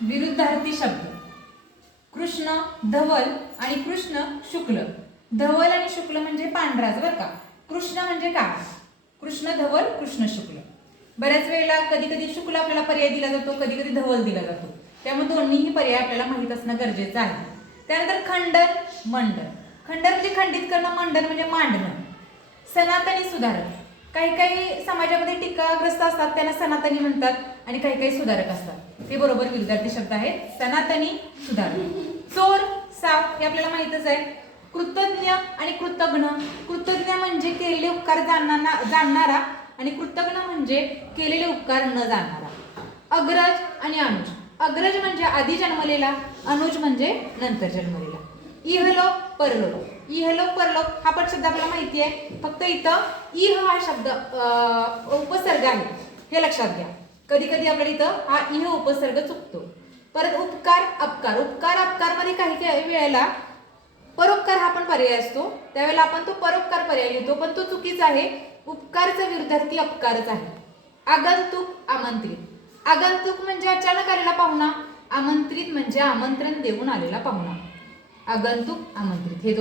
विरुद्धार्थी शब्द कृष्ण धवल आणि कृष्ण शुक्ल. धवल आणि शुक्ल म्हणजे पांढराच बरं का. कृष्ण म्हणजे काळा. कृष्ण धवल कृष्ण शुक्ल. बऱ्याच वेळेला कधी कधी शुक्ल आपल्याला पर्याय दिला जातो, कधी कधी धवल दिला जातो. त्यामुळे दोन्हीही पर्याय आपल्याला माहित असणं गरजेचं आहे. त्यानंतर खंडन मंडन. खंडन म्हणजे खंडित करणं, मंडन म्हणजे मांडणं. सनातनी सुधारक. काही काही समाजामध्ये टीकाग्रस्त असतात त्यांना सनातनी म्हणतात आणि काही काही सुधारक असतात. ते बरोबर विरुद्धार्थी शब्द आहेत. सनातनी सुधारक. चोर साप हे आपल्याला माहितच आहे. कृतज्ञ आणि कृतज्ञ. कृतज्ञ म्हणजे केलेले उपकार जाणणारा आणि कृतज्ञ म्हणजे केलेले उपकार न जाणणारा. अग्रज आणि अनुज. अग्रज म्हणजे आधी जन्मलेला, अनुज म्हणजे नंतर जन्मलेला. इहलोक परलोक. इहलोक परलोक हा पण शब्द आपल्याला माहिती आहे. फक्त इथं इह हा शब्द उपसर्ग आहे हे लक्षात घ्या. कधी कधी आपल्याला इथं हा इह उपसर्ग चुकतो. परत उपकार अपकार. उपकार अपकार मध्ये काही काही वेळेला परोपकार हा पण पर्याय असतो, त्यावेळेला आपण तो परोपकार पर्याय लिहितो, पण तो चुकीचा आहे. उपकारचा विरुद्धार्थी अपकारच आहे. आगंतुक आमंत्रित. आगंतुक म्हणजे अचानक आलेला पाहुणा, आमंत्रित म्हणजे आमंत्रण देऊन आलेला पाहुणा. आगंतुक आमंत्रित हे